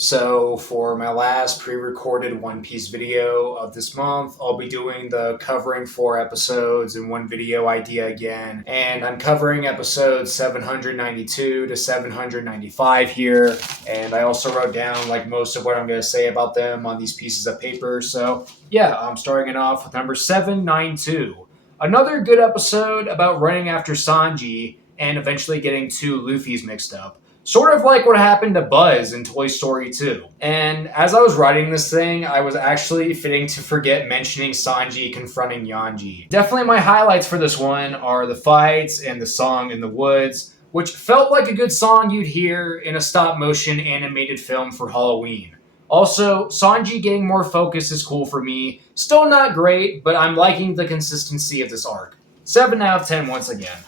So, for my last pre recorded One Piece video of this month, I'll be doing the covering 4 episodes in one video idea again. And I'm covering episodes 792 to 795 here. And I also wrote down like most of what I'm going to say about them on these pieces of paper. So, yeah, I'm starting it off with number 792. Another good episode about running after Sanji and eventually getting two Luffy's mixed up. Sort of like what happened to Buzz in Toy Story 2. And as I was writing this thing, I was actually fitting to forget mentioning Sanji confronting Yanji. Definitely my highlights for this one are the fights and the song in the woods, which felt like a good song you'd hear in a stop motion animated film for Halloween. Also, Sanji getting more focus is cool for me. Still not great, but I'm liking the consistency of this arc. 7 out of 10 once again.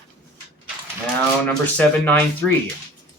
Now, number 793.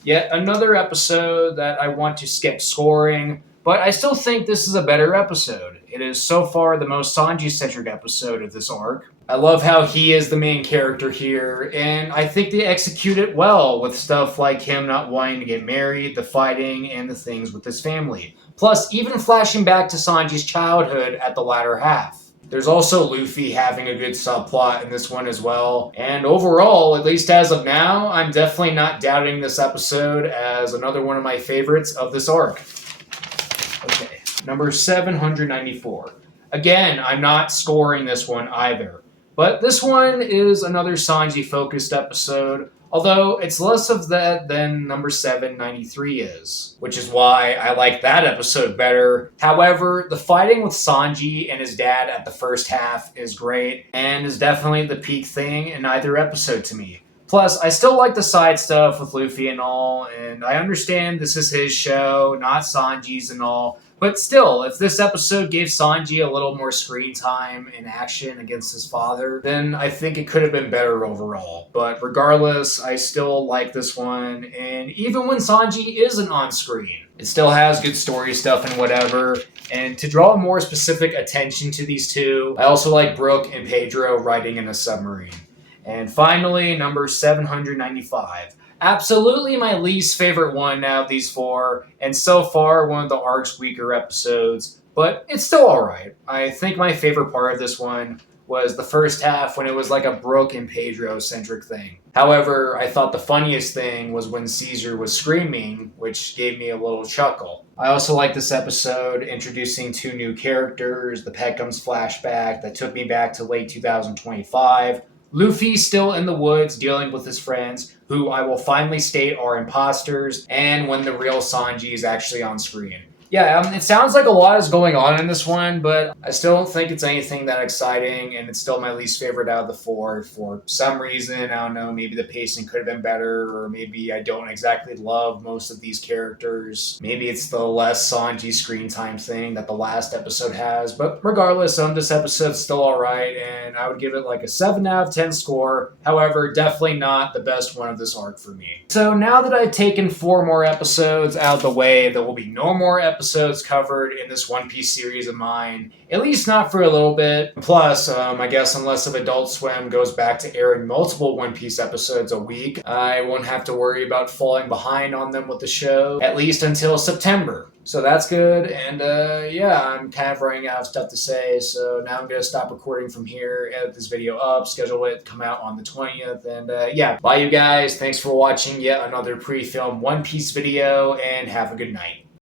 Yet another episode that I want to skip scoring, but I still think this is a better episode. It is so far the most Sanji-centric episode of this arc. I love how he is the main character here, and I think they execute it well with stuff like him not wanting to get married, the fighting, and the things with his family. Plus, even flashing back to Sanji's childhood at the latter half. There's also Luffy having a good subplot in this one as well. And overall, at least as of now, I'm definitely not doubting this episode as another one of my favorites of this arc. Okay, number 794. Again, I'm not scoring this one either. But this one is another Sanji-focused episode, although it's less of that than number 793 is, which is why I like that episode better. However, the fighting with Sanji and his dad at the first half is great, and is definitely the peak thing in either episode to me. Plus, I still like the side stuff with Luffy and all, and I understand this is his show, not Sanji's and all, but still, if this episode gave Sanji a little more screen time and action against his father, then I think it could have been better overall. But regardless, I still like this one, and even when Sanji isn't on screen, it still has good story stuff and whatever. And to draw more specific attention to these two, I also like Brook and Pedro riding in a submarine. And finally, number 795. Absolutely my least favorite one out of these four, and so far one of the arc's weaker episodes, but it's still alright. I think my favorite part of this one was the first half when it was like a Brook and Pedro-centric thing. However, I thought the funniest thing was when Caesar was screaming, which gave me a little chuckle. I also like this episode introducing two new characters, the Peckhams flashback that took me back to late 2025, Luffy still in the woods dealing with his friends, who I will finally state are imposters, and when the real Sanji is actually on screen. Yeah, it sounds like a lot is going on in this one, but I still don't think it's anything that exciting, and it's still my least favorite out of the four for some reason. I don't know, maybe the pacing could have been better, or maybe I don't exactly love most of these characters. Maybe it's the less Sanji screen time thing that the last episode has, but regardless, this episode's still alright, and I would give it like a 7 out of 10 score. However, definitely not the best one of this arc for me. So now that I've taken 4 more episodes out of the way, there will be no more episodes covered in this One Piece series of mine, at least not for a little bit. Plus, I guess unless if Adult Swim goes back to airing multiple One Piece episodes a week, I won't have to worry about falling behind on them with the show, at least until September. So that's good, and yeah, I'm kind of running out of stuff to say, so now I'm going to stop recording from here, edit this video up, schedule it, come out on the 20th, and yeah, bye you guys, thanks for watching yet another pre-filmed One Piece video, and have a good night.